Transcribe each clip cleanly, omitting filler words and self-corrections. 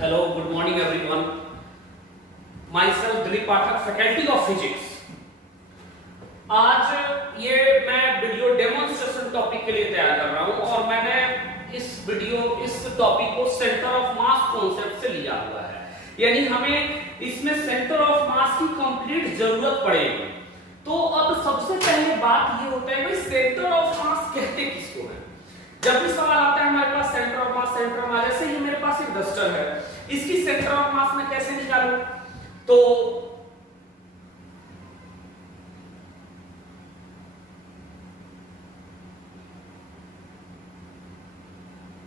Hello, good morning everyone. Myself Dilip Pathak, faculty of physics. आज ये मैं वीडियो डेमोन्स्ट्रेशन टॉपिक के लिए तैयार कर रहा हूं और मैंने इस टॉपिक को सेंटर ऑफ मास कॉन्सेप्ट से लिया हुआ है, यानी हमें इसमें सेंटर ऑफ मास की कंप्लीट जरूरत पड़ेगी। तो अब सबसे पहले बात ये होता है भाई सेंटर ऑफ मास कहते किसको है। जब भी सवाल आता है हमारे पास सेंटर ऑफ मास, जैसे ये मेरे पास एक डस्टर है, इसकी सेंटर ऑफ मास में कैसे निकालूं? तो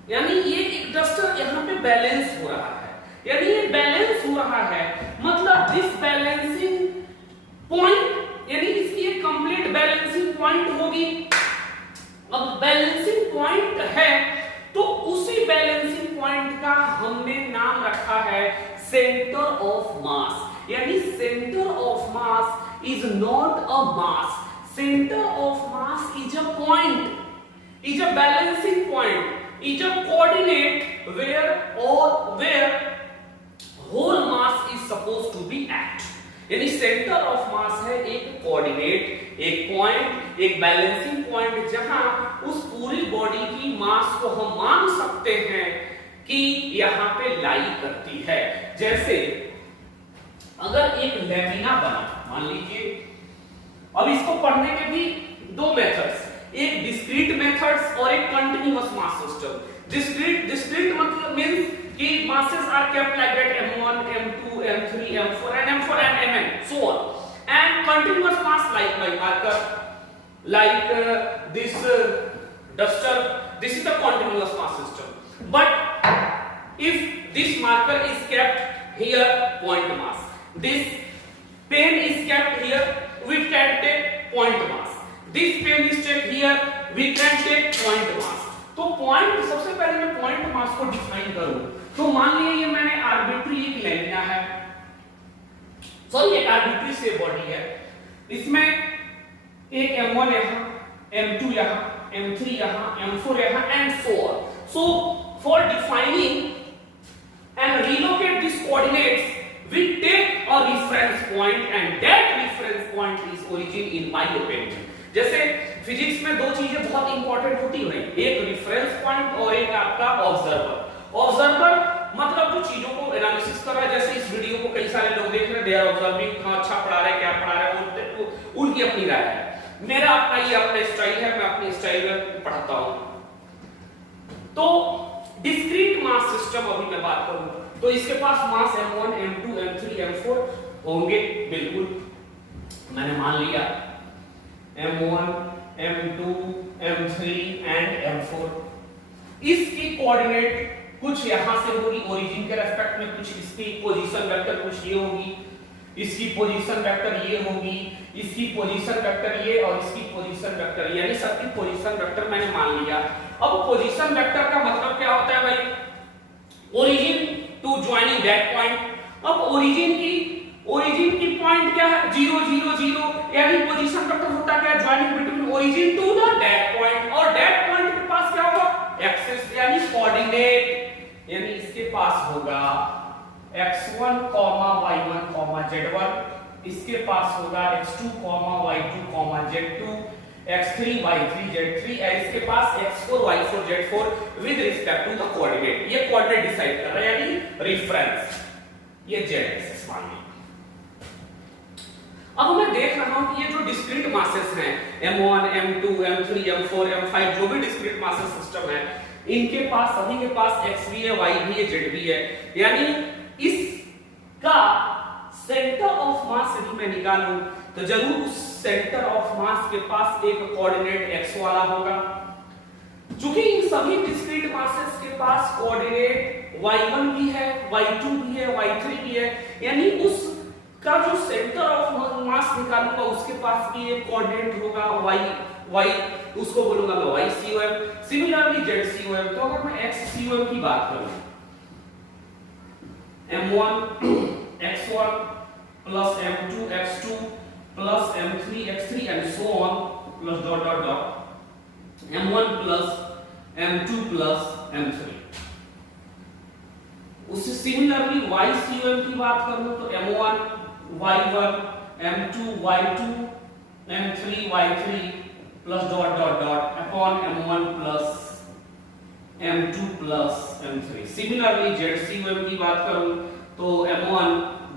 यानी ये एक डस्टर यहां पे बैलेंस हो रहा है, यानी ये बैलेंस हो रहा है मतलब दिस बैलेंसिंग पॉइंट, यानी इसकी एक कंप्लीट बैलेंसिंग पॉइंट होगी। अब बैलेंसिंग पॉइंट है तो उसी बैलेंसिंग पॉइंट का हमने नाम रखा है सेंटर ऑफ मास, यानी centre of mass is not a mass, centre of mass is a point, is a balancing point, is a coordinate where whole mass is supposed to be at। यानी centre of मास है एक coordinate, एक point, एक balancing point जहां उस पूरी body की मास को हम मान सकते हैं कि यहां पे लाई करती है। जैसे अगर एक लैमिना बना, मान लीजिए, अब इसको पढ़ने के भी दो मेथड्स, एक डिस्क्रीट मेथड्स और एक कंटीन्यूअस मास सिस्टम। डिस्क्रीट मतलब मींस कि masses are kept like that, m1 m2 m3 m4 and m4 and mn so on, and continuous mass like by marker like this duster, this is the continuous mass system, but if this marker is kept here, point mass, this pen is kept here, we can take point mass, this pen is kept here, we can take point mass। तो point, सबसे पहले मैं point mass को define करूं तो मान लीजिए ये मैंने आर्बिट्री एक लैमिना है, सॉरी एक आर्बिट्री से बॉडी है, इसमें एक m1 यहां, m2 यहां, m3 यहां, m4 यहां and so on. So for defining and relocate this coordinates we take a reference point and that reference point is origin in my opinion. जैसे फिजिक्स में दो चीजें बहुत इंपॉर्टेंट होती है, एक रेफरेंस पॉइंट और एक आपका ऑब्जर्वर। ऑब्जर्वर मतलब जो चीजों को एनालिसिस कर रहा है, जैसे इस वीडियो को कई सारे लोग देख रहे हैं, दे आर ऑब्जर्विंग, हाँ अच्छा पढ़ा रहे हैं, क्या पढ़ा रहे हैं, उनकी अपनी राय है, मेरा अपना ये अपना स्टाइल है, मैं अपनी स्टाइल में पढ़ाता हूं। तो डिस्क्रीट मास सिस्टम अभी मैं बात करूं तो इसके पास मास m1 m2 m3 m4 होंगे, बिल्कुल मैंने मान लिया m1 m2 m3 and m4। इसकी कोऑर्डिनेट कुछ यहां से होगी ओरिजिन के रेस्पेक्ट में, कुछ इसकी पोजीशन वेक्टर कुछ ये होगी, इसकी पोजीशन वेक्टर ये होगी, इसकी पोजीशन वेक्टर ये और इसकी पोजीशन वेक्टर, यानी सबकी पोजीशन वेक्टर मैंने मान लिया। अब पोजीशन वेक्टर का मतलब क्या होता है भाई? Origin to joining that point. अब ओरिजिन की पॉइंट क्या है? 0 0 0, यानी पोजीशन वेक्टर होता क्या? Joining between origin to the that point, और दैट पॉइंट के पास क्या होगा? एक्सिस यानी कोऑर्डिनेट, यानी इसके पास होगा x1, y1, z1, इसके पास होगा x2, y2, z2, x3, y3, z3, और इसके पास x4, y4, z4 with respect to the coordinate. ये कोऑर्डिनेट डिसाइड कर रहा है, यानी रेफरेंस, ये z एक्सिस मान लीजिए। अब मैं देख रहा हूं कि ये जो डिस्क्रीट मासेस हैं m1 m2 m3 m4 m5 जो भी डिस्क्रीट मासेस सिस्टम है, इनके पास सभी के पास x भी है, y भी है, z भी है, यानी इसका सेंटर ऑफ मास यदि मैं निकालूं तो जरूर उस सेंटर ऑफ मास के पास एक कोऑर्डिनेट x वाला होगा। चूंकि इन सभी डिस्क्रीट मासेस के पास कोऑर्डिनेट y1 भी है, y2 भी है, y3 भी है, यानी उस का जो सेंटर ऑफ मास निकालूंगा उसके पास भी एक कोऑर्डिनेट होगा y, उसको बोलूंगा मैं ycom, सिमिलरली zcom। तो अगर मैं xcom की बात करूं, m1 x1 plus m2 x2 plus m3 x3 and so on plus dot dot dot m1 plus m2 plus m3, उससे सिमिलरली YCOM की बात करूं तो M1 Y1 M2 Y2 M3 Y3 plus dot dot dot upon M1 plus M2 plus M3। Similarly ZCOM की बात करूं तो M1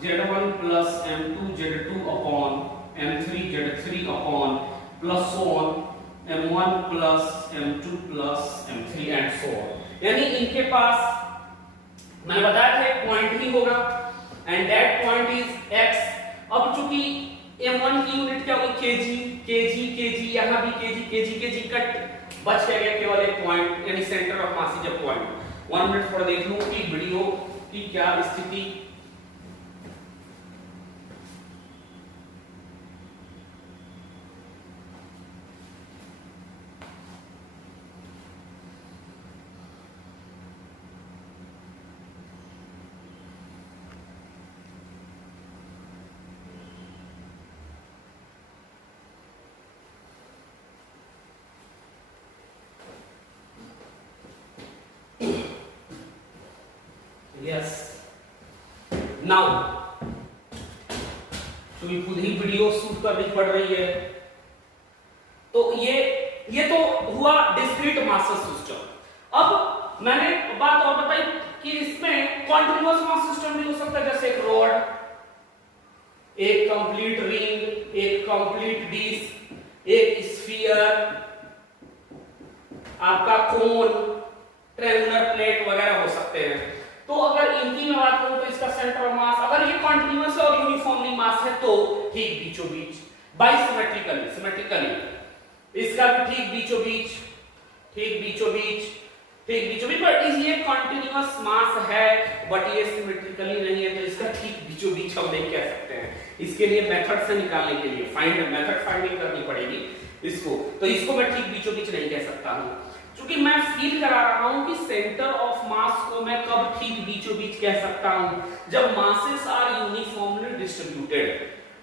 Z1 plus M2 Z2 upon M3 Z3 upon plus so on M1 plus M2 plus M3 and so on. यानी इनके पास मैंने बताया था एक पॉइंट ही होगा and that point is x। अब चूंकि M1 की यूनिट क्या होगी kg kg kg, यहां भी kg kg kg कट बच गया केवल एक पॉइंट यानी सेंटर ऑफ मास जब पॉइंट। 1 मिनट थोड़ा देख लूं कि वीडियो की क्या स्थिति। यस नाउ क्योंकि खुद ही वीडियो शूट करनी पड़ रही है तो ये तो हुआ डिस्क्रीट मास सिस्टम। अब मैंने बात और बताई कि इसमें कॉन्टिन्यूअस मास सिस्टम भी हो सकता है, जैसे एक रॉड, एक कंप्लीट रिंग, एक कंप्लीट डिस्क, एक स्फीयर, आपका कोन, ट्रायंगुलर प्लेट वगैरह हो सकते हैं। तो अगर इनकी मैं बात करूं तो इसका सेंटर ऑफ मास अगर ये कॉन्टिन्यूअस और यूनिफॉर्मली मास है तो ठीक बीचों बीच, बाइसिमेट्रिकली सिमेट्रिकली इसका भी ठीक बीचों बीच, ठीक बीचों बीच, ठीक बीचों बीच। बट ये कॉन्टिन्यूअस मास है बट ये सिमेट्रिकली नहीं है तो इसका ठीक बीचों बीच हम नहीं कह सकते हैं। इसके लिए मेथड से निकालने के लिए फाइंडिंग करनी पड़ेगी इसको, तो इसको मैं ठीक बीचों बीच नहीं कह सकता हूं क्योंकि मैं फील करा रहा हूं कि सेंटर ऑफ मास को मैं कब ठीक बीचों बीच कह सकता हूं, जब मासेस आर यूनिफॉर्मली डिस्ट्रीब्यूटेड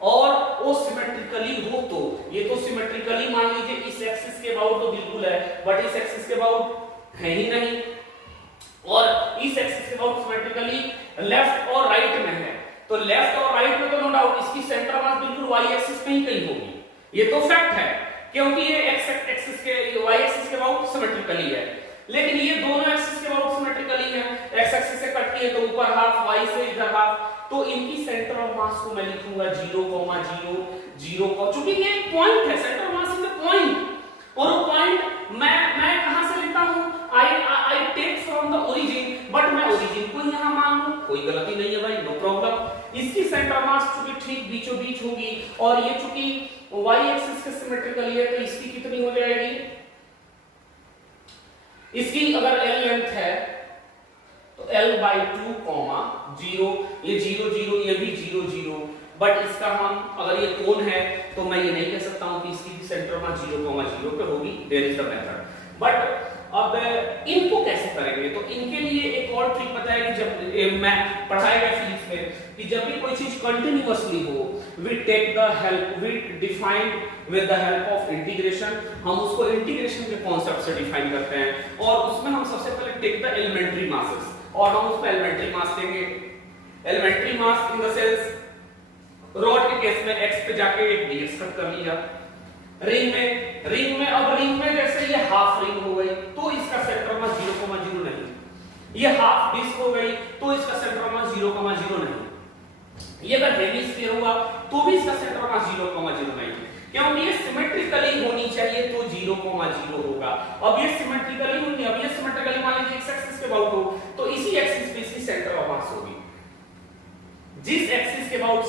और वो सिमेट्रिकली हो। तो ये तो सिमेट्रिकली मान लीजिए इस एक्सिस के अबाउट तो बिल्कुल है बट इस एक्सिस के अबाउट है ही नहीं, और इस एक्सिस के अबाउट सिमेट्रिकली लेफ्ट और राइट में है। तो लेफ्ट और राइट में तो नो डाउट इसकी सेंटर मास बिल्कुल वाई एक्सिस पे ही कहीं होगी, ये तो फैक्ट है क्योंकि ये एक्स एक्सिस के वाई एक्सिस के अबाउट सिमेट्रिकली है। लेकिन ये दोनों एक्सिस के अबाउट सिमेट्रिकली है, एक्स एक्सिस से कटती है तो ऊपर हाफ, वाई से इधर हाफ, तो इनकी सेंटर ऑफ मास को मैं लिखूंगा 0,0 0 का, क्योंकि ये एक पॉइंट है, centre of mass is the point. और वो पॉइंट मैं कहां से लेता हूं, I take from the origin, but मैं ओरिजिन को यहां मान लूं, कोई गलती नहीं है भाई, नो प्रॉब्लम। इसकी सेंटर ऑफ मास चूंकि ठीक बीचों बीच होगी और ये चूंकि वाई एक्सिस के सिमेट्रिकली है तो इसकी कितनी हो जाएगी, इसकी अगर l लेंथ है तो l/2, 0, ये 0 0, ये भी 0 0, बट इसका हम अगर ये कोण है तो मैं ये नहीं कह सकता हूं कि इसकी भी सेंटर ऑफ मास 0,0 पे होगी। There is the method. But अब इनको कैसे करेंगे, तो इनके लिए एक और ट्रिक पता है कि जब मैं पढ़ाया गया फिजिक्स में कि जब भी कोई चीज कंटिन्यूअसली हो we take the help, we define with the help of integration. हम उसको इंटीग्रेशन के कॉन्सेप्ट से डिफाइन करते हैं और उसमें हम सबसे पहले टेक द एलिमेंट्री मासेस और हम उसमें एलिमेंट्री मास लेंगे। Elementary mass in the sense rod के केस में x पे जाके एक dx कट कर लिया। रिंग में जैसे ये हाफ रिंग हो गई तो इसका सेंटर मास 0,0 नहीं, ये हाफ डिस्क हो गई तो इसका सेंटर मास 0,0 नहीं, ये अगर हेमिस्फीयर हुआ तो भी इसका सेंटर मास 0,0 नहीं, क्योंकि ये सिमेट्रिकली होनी चाहिए तो 0,0 होगा। अब ये सिमेट्रिकली होनी, अब ये सिमेट्रिकली मान लीजिए x एक्सिस के अबाउट हो तो इसी एक्सिस पे इसकी सेंटर ऑफ मास होगी। जिस एक्सिस के अबाउट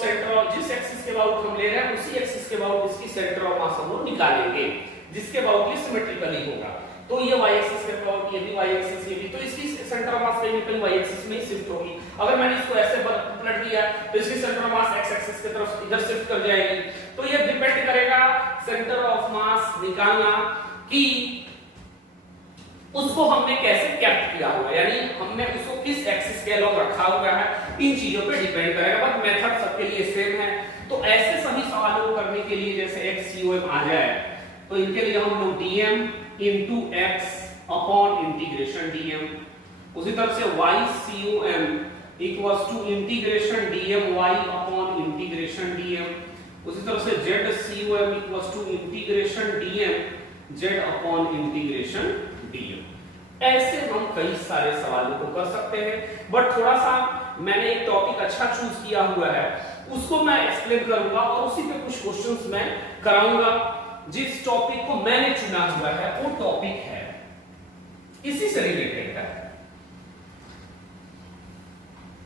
जिस एक्सिस के अबाउट हम ले रहे हैं उसी एक्सिस के अबाउट इसकी सेंटर ऑफ मास हम निकालेंगे जिसके अबाउट ये सिमेट्रिकली होगा। तो ये y एक्सिस के अबाउट, ये भी y एक्सिस, ये भी, तो इसकी सेंटर ऑफ मास कहीं y एक्सिस में ही शिफ्ट होगी। अगर मैंने इसको ऐसे पलट दिया तो इसकी centre of mass x axis की तरफ इधर शिफ्ट कर जाएगी। तो ये डिपेंड करेगा सेंटर ऑफ मास निकालना कि उसको हमने कैसे कैप्ट किया हुआ है, यानी हमने उसको किस एक्सिस के अलोंग रखा हुआ है, इन चीजों पे डिपेंड करेगा। बट मेथड सबके लिए सेम है। तो ऐसे सभी सवालों को करने के लिए जैसे XCOM आ जाए तो इनके लिए हम लोग dm into x upon integration dm, उसी तरह से YCOM equals to integration DM Y upon integration DM, उसी तरह से Z C O M equals to integration DM Z upon integration DM. ऐसे हम कई सारे सवालों को कर सकते हैं, बट थोड़ा सा मैंने एक टॉपिक अच्छा चूज किया हुआ है, उसको मैं एक्सप्लेन करूंगा और उसी पे कुछ क्वेश्चंस मैं कराऊंगा। जिस टॉपिक को मैंने चुना हुआ है वो टॉपिक है इसी से रिलेटेड है।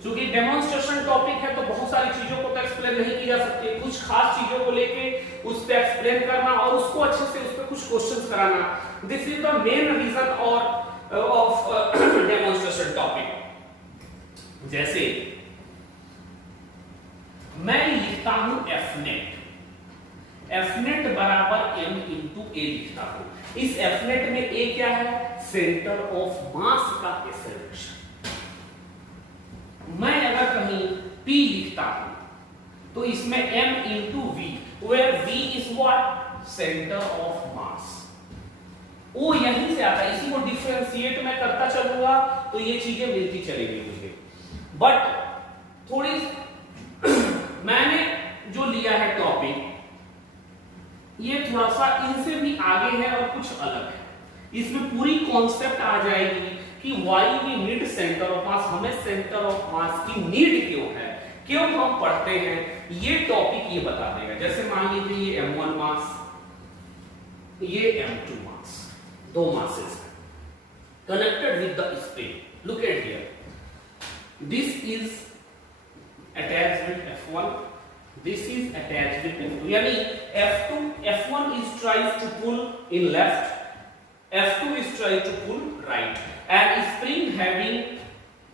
क्योंकि डेमोन्स्ट्रेशन टॉपिक है तो बहुत सारी चीजों को तो एक्सप्लेन नहीं की जा सकती, कुछ खास चीजों को लेके उस पे एक्सप्लेन करना और उसको अच्छे से उस पे कुछ क्वेश्चंस कराना, this is the main reason और ऑफ डेमोन्स्ट्रेशन टॉपिक। जैसे मैं लिखता हूं एफनेट बराबर m इंटू ए लिखता हूं। इस एफनेट में ए क्या है? सेंटर ऑफ मास का एक्सेलरेशन। मैं अगर कहीं p लिखता हूं तो इसमें m into v, where v is what? Centre of mass. वो यहीं से आता है, इसी को डिफरेंशिएट मैं करता चलूंगा तो ये चीजें मिलती चलेगी मुझे। बट थोड़ी मैंने जो लिया है टॉपिक ये थोड़ा सा इनसे भी आगे है और कुछ अलग है। इसमें पूरी कॉन्सेप्ट आ जाएगी कि why we need centre of mass, हमें सेंटर ऑफ मास की नीड क्यों है, क्यों हम पढ़ते हैं, ये टॉपिक ये बता देगा। जैसे मान लीजिए ये m1 मास, ये m2 मास, दो masses connected with the spring. Look at here, this is attached with F1, this is attached with F2, यानी F1 is tries to pull in left, F2 is tries to pull right, and spring having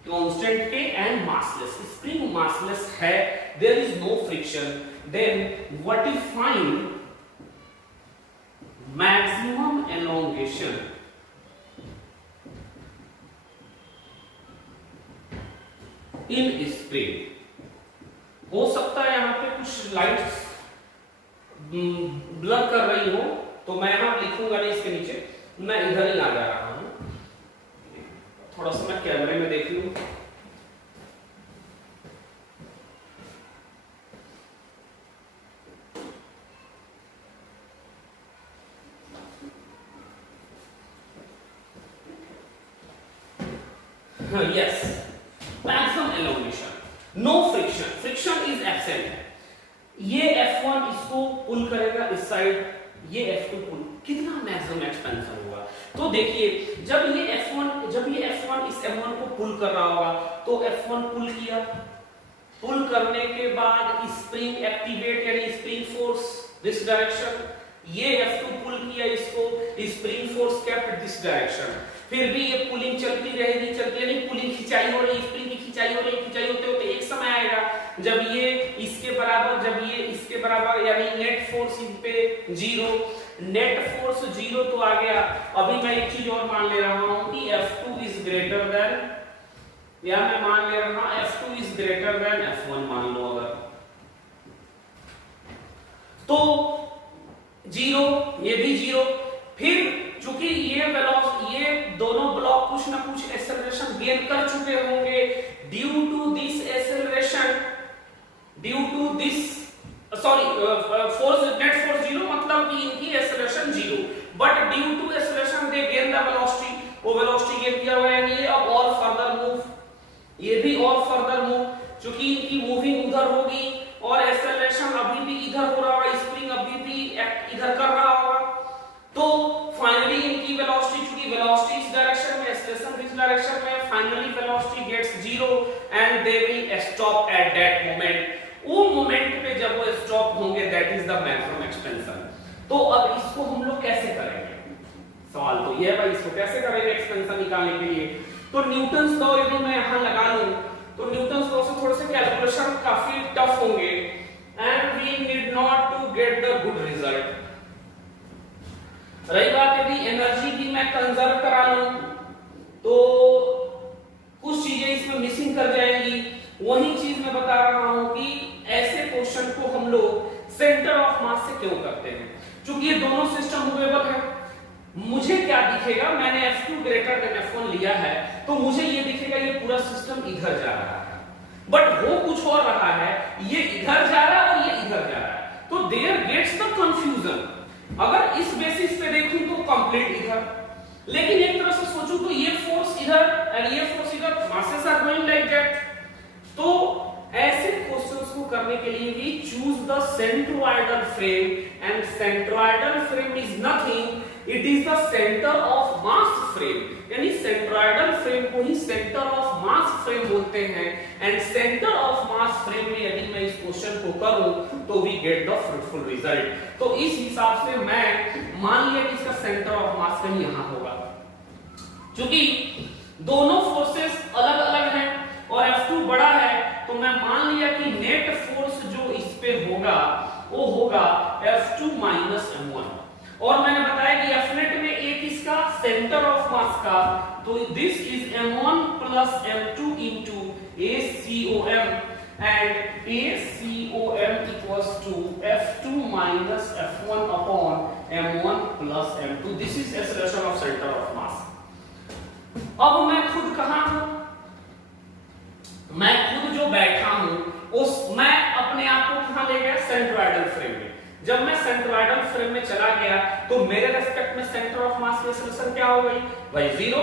constant K and massless, spring massless है, there is no friction, then what is find maximum elongation in spring। हो सकता है यहाँ पे कुछ lights blur कर रही हो तो मैं यहाँ लिखूंगा नहीं इसके नीचे, मैं इधर ही आ जा रहा हूं, थोड़ा सा मैं कैमरे में देख लूं। Yes, maximum elongation, no friction, friction is absent. ये F1 इसको पुल करेगा इस साइड, ये F2 पुल, कितना मैक्सिमम एक्सपेंशन होगा। तो देखिए जब ये F1 इस M1 को पुल कर रहा होगा तो F1 पुल किया, पुल करने के बाद स्प्रिंग एक्टिवेट यानी स्प्रिंग फोर्स दिस डायरेक्शन, ये F2 पुल किया इसको, spring force kept this direction, फिर भी ये पुलिंग चलती रहेगी, यानी पुलिंग खिंचाई हो रही, स्प्रिंग की खिंचाई हो रही, खिंचाई होते होते एक समय आएगा जब ये इसके बराबर यानी नेट फोर्स इन पे जीरो, नेट फोर्स जीरो तो आ गया। अभी मैं एक चीज और मान ले रहा हूं कि F2 इज ग्रेटर देन, या मैं मान ले रहा हूं F2 is greater than F1 मान लो अगर, तो जीरो, ये भी जीरो, फिर चूंकि ये दोनों ब्लॉक कुछ ना कुछ एक्सेलरेशन गेन कर चुके होंगे, due to this acceleration, due to this force, net force zero मतलब कि इनकी acceleration zero, but due to acceleration they gain the velocity, वो वेलोसिटी गेन किया हुआ है, यानी ये अब और फर्दर मूव, ये भी और फर्दर मूव, क्योंकि इनकी मूविंग उधर होगी और एक्सेलरेशन अभी भी इधर हो रहा होगा, स्प्रिंग अभी भी इधर कर रहा होगा, तो फाइनली इनकी वेलोसिटी, चूंकि वेलोसिटी इस डायरेक्शन में, एक्सेलरेशन इस डायरेक्शन में, finally velocity gets zero and they will stop at that moment. वो मोमेंट पे जब वो स्टॉप होंगे that is the maximum expansion. तो अब इसको हम लोग कैसे करेंगे, सवाल तो ये है भाई, इसको कैसे करेंगे एक्सपेंशन निकालने के लिए। तो न्यूटन्स लॉ यदि मैं यहां लगा लूं तो न्यूटन्स लॉ से थोड़े से कैलकुलेशन काफी टफ होंगे and we need not to get the good result. रही बात यदि एनर्जी की मैं कंजर्व करा लूं तो कुछ चीजें इसमें मिसिंग कर जाएंगी। वही चीज मैं बता रहा हूं कि ऐसे क्वेश्चन को हम लोग सेंटर ऑफ मास से क्यों करते हैं, क्योंकि ये दोनों सिस्टम मूवेबल है। मुझे क्या दिखेगा, मैंने F2 ग्रेटर देन F1 लिया है तो मुझे ये दिखेगा ये पूरा सिस्टम इधर जा रहा है, बट हो कुछ और रहा है, ये इधर जा रहा है और ये इधर जा रहा है, तो देयर गेट्स द कंफ्यूजन। अगर इस बेसिस पे देखूं तो कंप्लीट इधर, लेकिन एक तरह से सोचूं तो ये फोर्स इधर और ये फोर्स इधर, masses are going like that. तो ऐसे क्वेश्चंस को करने के लिए we choose the centroidal frame, and centroidal frame is nothing, it is the centre of mass frame, यानी सेंट्रोइडल फ्रेम को ही सेंटर ऑफ मास फ्रेम बोलते हैं। And centre of mass frame में यदि मैं इस क्वेश्चन को करूं तो we get the fruitful result. तो इस हिसाब से मैं मान लिया कि इसका सेंटर ऑफ मास कहीं यहां होगा। चूंकि दोनों फोर्सेस अलग अलग हैं और F2 बड़ा है, तो मैं मान लिया कि नेट फोर्स जो इस पे होगा वो होगा F2 माइनस M1। और मैंने बताया कि Fnet में एक इसका सेंटर ऑफ मास का, तो this is M1 plus M2 into ACOM, and ACOM equals to F2 minus F1 upon M1 plus M2। This is acceleration of centre of mass. अब मैं खुद कहां हूं, मैं खुद जो बैठा हूं उस, मैं अपने आप को कहां ले गया, सेंट्रोइडल फ्रेम में। जब मैं सेंट्रोइडल फ्रेम में चला गया तो मेरे रेस्पेक्ट में सेंटर ऑफ मास की एक्सेलरेशन क्या हो गई भाई, 0।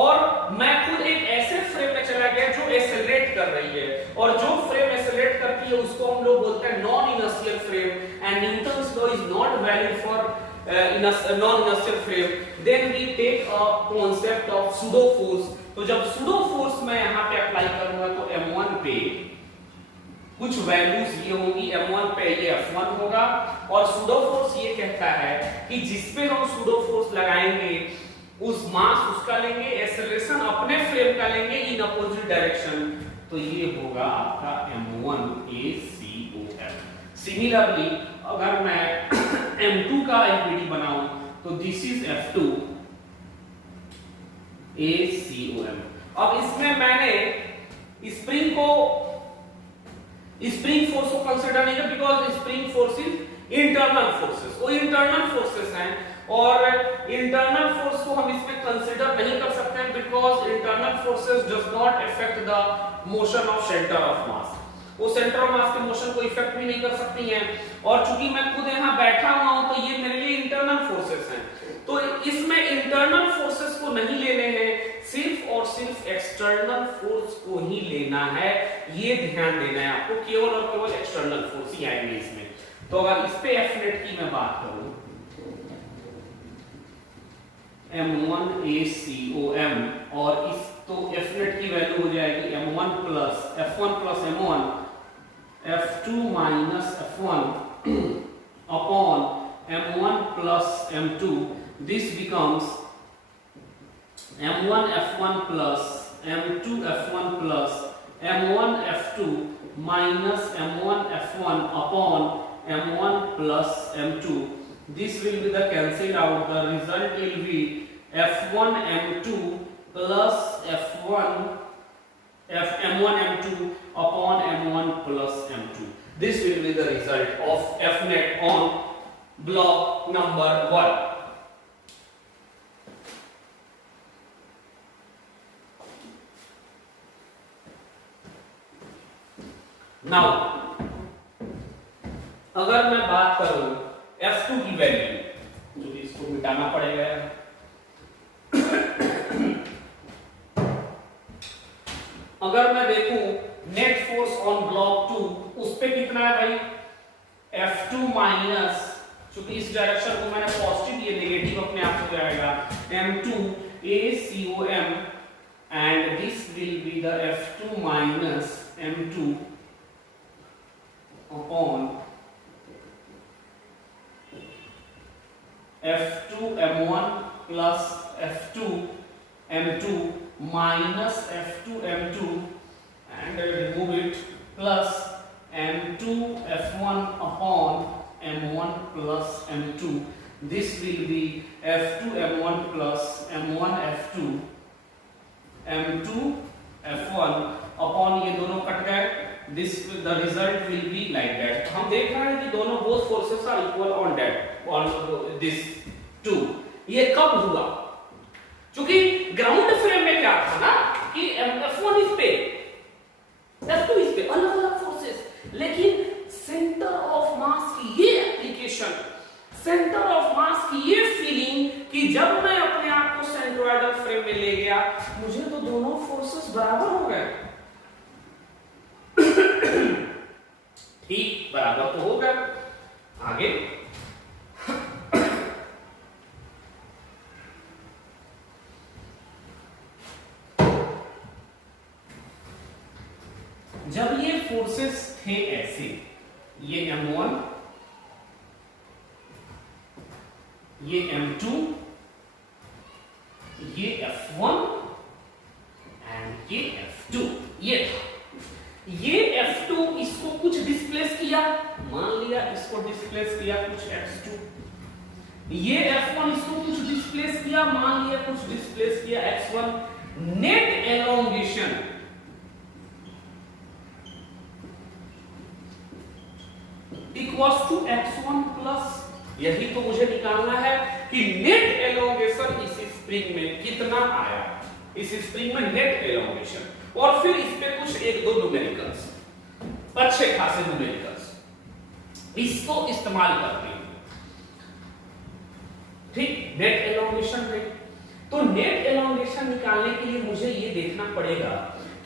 और मैं खुद एक ऐसे फ्रेम में चला गया जो एक्सेलरेट कर रही है, और जो फ्रेम एक्सेलरेट करती है उसको हम लोग बोलते हैं non inertial frame, and Newton's law is not valid for non-inertial frame. Then we take a concept of pseudo force. तो जब pseudo force मैं यहाँ पे अप्लाई करूंगा तो M1 पे कुछ वैल्यूज ये होंगी, M1 पे ये F1 होगा, और pseudo force ये कहता है कि जिस पे हम pseudo force लगाएंगे उस मास उसका लेंगे, एक्सेलरेशन अपने फ्रेम का लेंगे इन अपोजिट डायरेक्शन, तो ये होगा आपका M1 ACOM। सिमिलरली अगर मैं M2 का एफबीडी बनाऊं तो दिस इज F2 ACOM। अब इसमें मैंने स्प्रिंग फोर्स को कंसीडर नहीं किया, because spring force is internal forces, वो इंटरनल फोर्सेस हैं, और इंटरनल फोर्स को हम इसमें कंसीडर नहीं कर सकते हैं, because internal forces does not affect the motion of centre of mass. वो सेंटर ऑफ मास के मोशन को इफेक्ट भी नहीं कर सकती हैं, और चूंकि मैं खुद यहाँ बैठा हुआ हूं तो ये मेरे लिए इंटरनल फोर्सेस हैं, तो इसमें इंटरनल फोर्सेस को नहीं लेने हैं, सिर्फ और सिर्फ एक्सटर्नल फोर्स को ही लेना है। ये ध्यान देना है आपको, केवल और केवल एक्सटर्नल फोर्स ही आएंगे इसमें। तो अगर इस पे Fnet की मैं बात करूं, M1 ACOM, और इस तो Fnet की वैल्यू हो जाएगी M1 plus F1 plus M1 F2 minus F1 upon M1 plus M2। This becomes M1 F1 plus M2 F1 plus M1 F2 minus M1 F1 upon M1 plus M2. This will be the cancelled out. The result will be F1 M2 plus M1 M2 upon M1 plus M2. This will be the result of Fnet on block number 1. Now अगर मैं बात करूं F2 की value, जो इसको मिटाना पड़ेगा, अगर मैं देखूं नेट फोर्स ऑन ब्लॉक 2, उस पे कितना है भाई, F2 माइनस, क्योंकि इस डायरेक्शन को मैंने पॉजिटिव, ये नेगेटिव अपने आप हो जाएगा, M2 ACOM, and this will be the F2 minus M2 upon F2 M1 plus F2 M2 minus F2 M2, and remove it, plus M2 F1 upon M1 plus M2. This will be F2 M1 plus M1 F2 M2 F1 upon, ये दोनों cut गए, this the result will be like that. हम देख रहे हैं कि दोनों both forces are equal on that, on this 2. ये कब हुआ, क्योंकि ग्राउंड फ्रेम में क्या था ना कि F1 इस पे, F2 इस पे अलग अलग फोर्सेस, लेकिन सेंटर ऑफ मास की ये एप्लीकेशन, सेंटर ऑफ मास की ये फीलिंग कि जब मैं अपने आप को सेंट्रोइडल फ्रेम में ले गया, मुझे तो दोनों फोर्सेस बराबर हो गए। ठीक, बराबर तो हो गया। आगे जब ये फोर्सेस थे ऐसे, ये M1, ये M2, ये F1 एंड ये F2, ये F2 इसको कुछ डिस्प्लेस किया, मान लिया इसको डिस्प्लेस किया कुछ x2, ये F1 इसको कुछ डिस्प्लेस किया, मान लिया कुछ डिस्प्लेस किया x1, net elongation equals to x1 plus, यही तो मुझे निकालना है कि नेट एलोंगेशन इस स्प्रिंग में कितना आया, इस स्प्रिंग में नेट एलोंगेशन, और फिर इस पे कुछ एक दो न्यूमेरिकल्स, अच्छे खासे न्यूमेरिकल्स, इसको इस्तेमाल करते हैं। ठीक, नेट एलोंगेशन है, तो नेट एलोंगेशन निकालने के लिए मुझे ये देखना पड़ेगा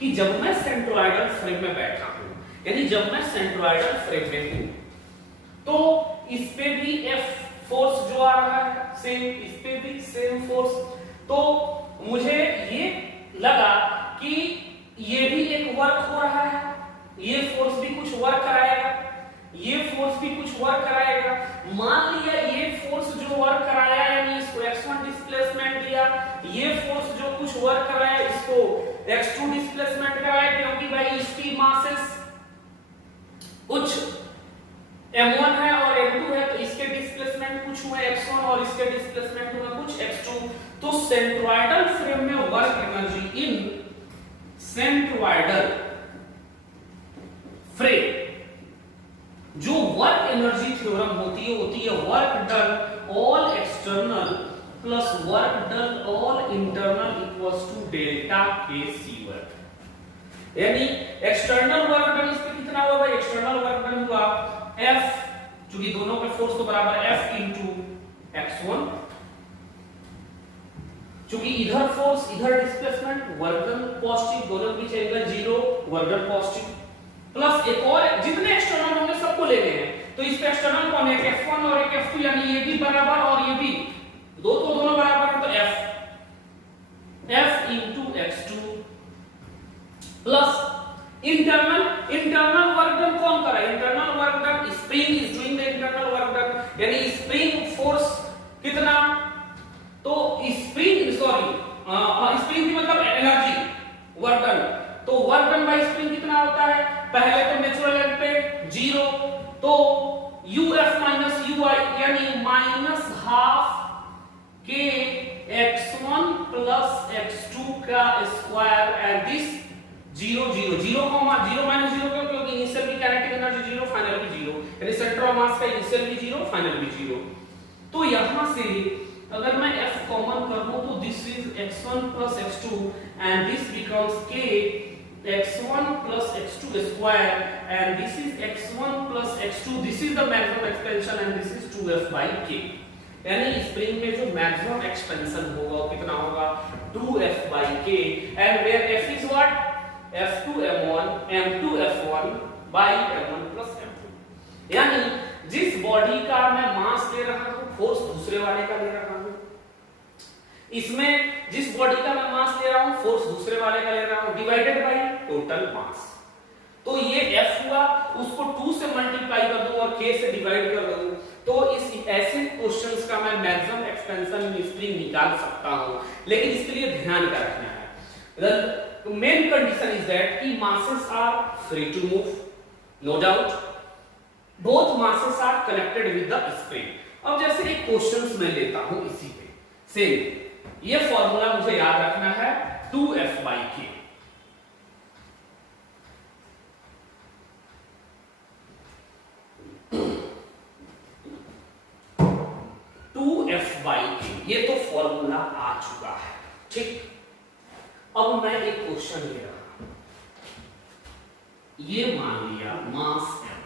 कि जब मैं सेंट्रोइडल फ्रेम में बैठा हूं, यानी जब मैं सेंट्रोइडल फ्रेम में हूं, तो इस पे भी F फोर्स जो आ रहा है सेम, इस पे भी सेम फोर्स, तो मुझे ये लगा कि ये भी एक वर्क हो रहा है, ये फोर्स भी कुछ वर्क कराएगा, ये फोर्स भी कुछ वर्क कराएगा। मान लिया ये फोर्स जो वर्क कराया, यानी इसको x1 डिस्प्लेसमेंट दिया, ये फोर्स जो कुछ वर्क कराया इसको x2 डिस्प्लेसमेंट कराया, क्योंकि भाई इसकी मासेस कुछ m1 है और m2 है, तो इसके डिस्प्लेसमेंट कुछ हुए x1 और इसके डिस्प्लेसमेंट हुए कुछ x2। तो सेंट्रोइडल फ्रेम में work energy in centroidal frame, जो वर्क एनर्जी थ्योरम होती है work done all external plus work done all internal equals to delta के सी वर्क, यानी एक्सटर्नल वर्क डन इस पे कितना हुआ भाई, एक्सटर्नल वर्क डन हुआ F, क्योंकि दोनों के फोर्स तो बराबर है, F इंटू x1, क्योंकि इधर फोर्स इधर डिस्प्लेसमेंट, वर्क डन पॉजिटिव, दोनों के बीच angle 0, work done positive, plus एक और जितने एक्सटर्नल होंगे सबको लेने हैं, तो इस पे एक्सटर्नल कौन है, एक F1 और एक F2, यानी ये भी बराबर और ये भी, दो तो दोनों बराबर है, तो F into x2 plus internal work done कौन कर रहा है, internal work done spring is doing the internal work done, यानी स्प्रिंग फोर्स कितना, तो स्प्रिंग स्प्रिंग की मतलब एनर्जी वर्क डन, तो वर्क डन बाय स्प्रिंग कितना होता है, पहले तो नेचुरल लेंथ पे 0, तो uf माइनस ui, यानी माइनस हाफ के x1 प्लस x2 का स्क्वायर, एंड दिस 0 0 0 माइनस 0 क्यों, क्योंकि इनिशियल भी काइनेटिक एनर्जी 0, फाइनल भी 0, यानी सेंटर ऑफ मास का इनिशियल भी 0, फाइनल भी 0। तो यहां से अगर मैं F कॉमन कर लूं, तो this is x1 plus x2 and this becomes k x1 plus x2 square, and this is x1 plus x2, this is the maximum expansion and this is 2f by k, यानी spring में जो maximum expansion होगा वो कितना होगा, 2f by k, and where f is what, F2 M1 M2 F1 by M1 plus M2, यानी जिस body का मैं मास ले रहा हूं, फोर्स दूसरे वाले का ले रहा हूं, इसमें जिस बॉडी का मैं मास ले रहा हूं, फोर्स दूसरे वाले का ले रहा हूं, डिवाइडेड बाय टोटल मास, तो ये F हुआ, उसको 2 से मल्टीप्लाई कर दूं और K से डिवाइड कर दूं, तो इस ऐसे क्वेश्चंस का मैं मैक्सिमम एक्सपेंशन इन स्प्रिंग निकाल सकता हूं, लेकिन इसके लिए ध्यान का रखना है, the main condition is that the masses are free to move, no doubt, both masses are connected with the spring। अब जैसे एक क्वेश्चंस मैं लेता हूं इसी पे, सेम ये फॉर्मूला मुझे याद रखना है, 2f by k, ये तो फॉर्मूला आ चुका है, ठीक। अब मैं एक क्वेश्चन ले रहा हूं, ये मान लिया मास m,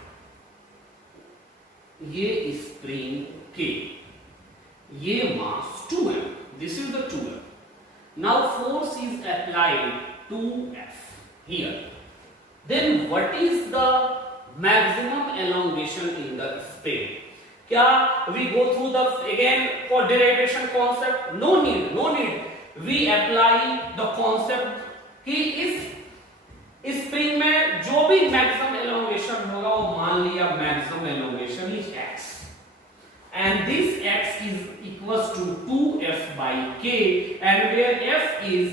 ये स्प्रिंग k, ये मास 2m, this is the 2m. Now force is applied to F here. Then what is the maximum elongation in the spring? Kya we go through the again for derivation concept? No need. We apply the concept कि इस spring में जो भी maximum elongation होगा वो मान लिया maximum elongation is x, and this x is equals to 2f by k, and where f is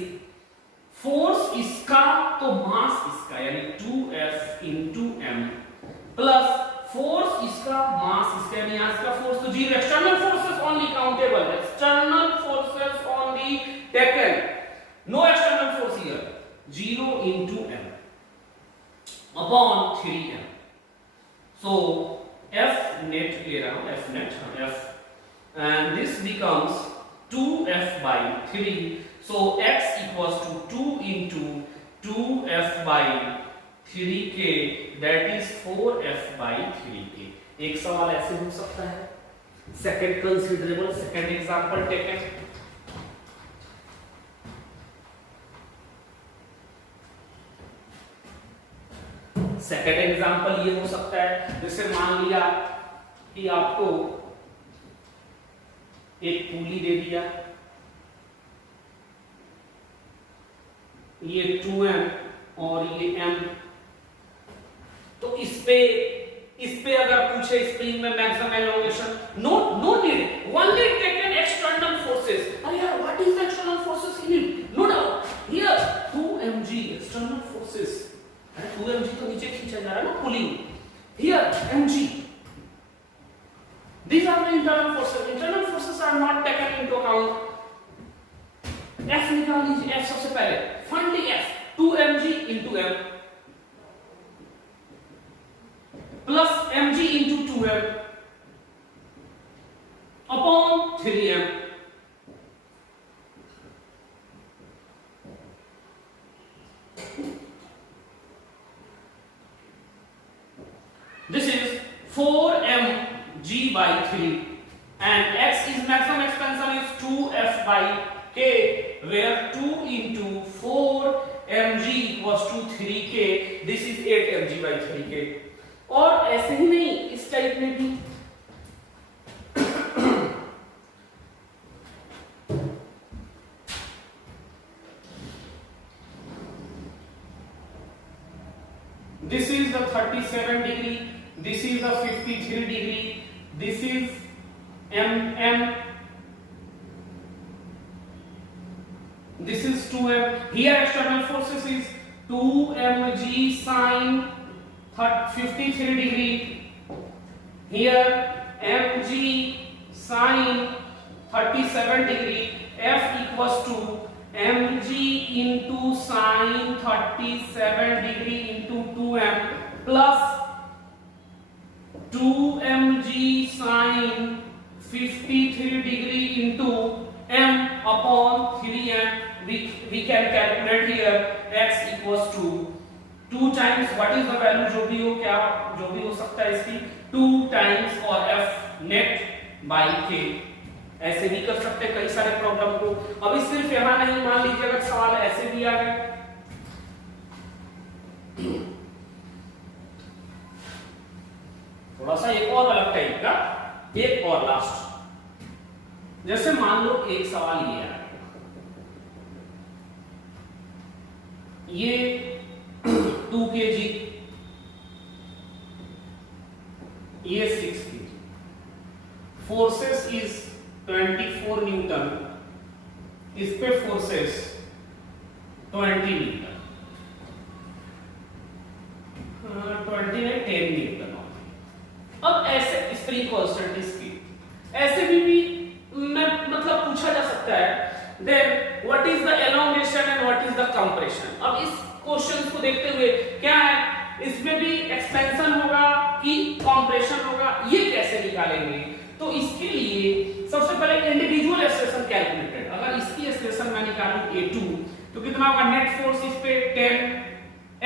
force इसका तो मास इसका यानी 2f into m plus force इसका मास इसका यानी यहाँ इसका फोर्स तो 0, external forces only countable, external forces only taken, no external force here, 0 into m upon 3m. So f net ले रहा हूँ, f net f, and this becomes 2f by 3. So x equals to 2 into 2f by 3k, that is 4f by 3k. एक सवाल ऐसे हो सकता है. Second considerable, second example taken. Second example ये हो सकता है, जैसे मान लिया कि आपको एक पुली दे दिया, ये 2m और ये m, तो इस पे अगर पूछे स्प्रिंग में maximum elongation, no need, only taken external forces. अरे यार what is the external forces ही need? No doubt here 2mg external forces, 2mg तो नीचे खींचा जा रहा है ना pulling, here mg, these are the internal forces are not taken into account. f निकाल लीजिए, f सबसे पहले find f, 2mg into m plus mg into 2m upon 3m. This is 4mg by 3, and x is maximum expansion is 2f by k, where 2 into 4mg equals to 3k. This is 8mg by 3k. और ऐसे ही नहीं, इस type में भी this is the 37 degree, this is the 53 degree, this is mm, this is 2m. Here external forces is 2mg sine 53 degree, here mg sine 37 degree. F equals to mg into sine 37 degree into 2m plus 2mg sine 53 degree into m upon 3m. We can calculate here x equals to 2 times what is the value, जो भी हो, क्या जो भी हो सकता है इसकी 2 times और f net by k. ऐसे भी कर सकते हैं कई सारे प्रॉब्लम को. अभी सिर्फ यहां नहीं, मान लीजिए अगर सवाल ऐसे भी आ गए, थोड़ा सा एक और अलग टाइप का, एक और लास्ट, जैसे मान लो एक सवाल ये आ गया, ये 2 kg, ये 6 kg, फोर्सेस इज 24 न्यूटन, इस पे फोर्सेस 20 न्यूटन, 20 में 10 न्यूटन. अब ऐसे स्प्रिंग कांस्टेंट इसकी ऐसे भी मतलब पूछा जा सकता है. Then what is the elongation and what is the compression. अब इस क्वेश्चन को देखते हुए क्या है, इसमें भी एक्सपेंशन होगा कि कंप्रेशन होगा, ये कैसे निकालेंगे? तो इसके लिए सबसे पहले इंडिविजुअल एक्सप्रेशन कैलकुलेटेड. अगर इसकी एक्सप्रेशन मैं निकालूं A2 तो कितना होगा, नेट फोर्स इस पे 10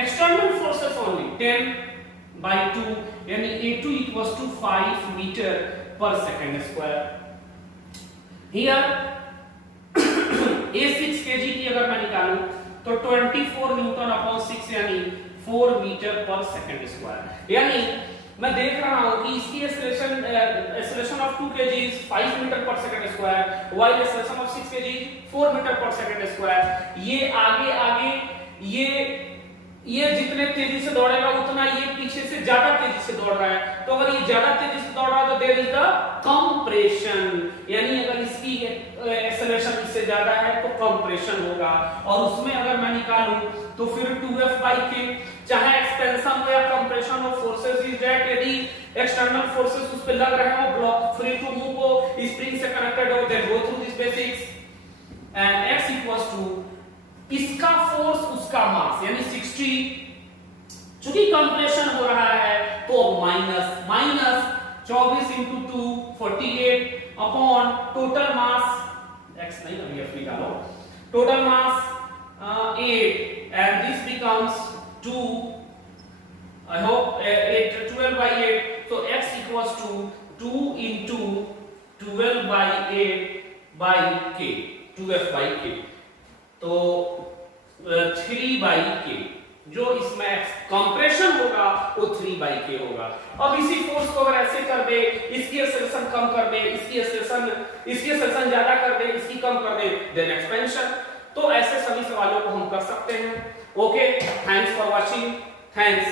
external forces only 10/2 यानी A2 equals to 5 meter per second square. Here A6 kg की अगर मैं निकालूं तो 24 न्यूटन अपॉन 6 यानी 4 मीटर पर सेकंड स्क्वायर। यानी मैं देख रहा हूं कि इसकी acceleration of 2 kg is 5 meter per second square, while acceleration of 6 kg 4 meter per second square. ये आगे आगे ये जितने तेजी से दौड़ेगा उतना ये पीछे से ज्यादा तेजी से दौड़ रहा है। तो अगर ये ज्यादा तेजी से दौड़ रहा है तो देयर इज द कंप्रेशन, यानी अगर इसकी एक्सेलरेशन इससे ज्यादा है तो कंप्रेशन होगा। और उसमें अगर मैं निकालूं तो फिर 2F/k, चाहे एक्सपेंशन हो या कंप्रेशन हो, फोर्सेस इज दैट यदि एक्सटर्नल फोर्सेस उस पे लग रहे हो, ब्लॉक फ्री टू मूव हो, स्प्रिंग से कनेक्टेड हो, then go through this basics and x equals to इसका फोर्स उसका मास यानी 60, चूंकि कंप्रेशन हो रहा है तो minus 24 into 2 48 upon total mass x नहीं अभी f निकालो, total mass 8 and this becomes 2, I hope 12/8, so x equals to 2 into 12/8 by k, 2F/k, तो 3/k जो इसमें कंप्रेशन होगा वो 3/k होगा। अब इसी फोर्स को अगर ऐसे कर दे, इसकी एक्सेलरेशन कम कर दे, इसकी एक्सेलरेशन ज्यादा कर दे, इसकी कम कर दे, देन एक्सपेंशन। तो ऐसे सभी सवालों को हम कर सकते हैं। Okay, thanks for watching, thanks.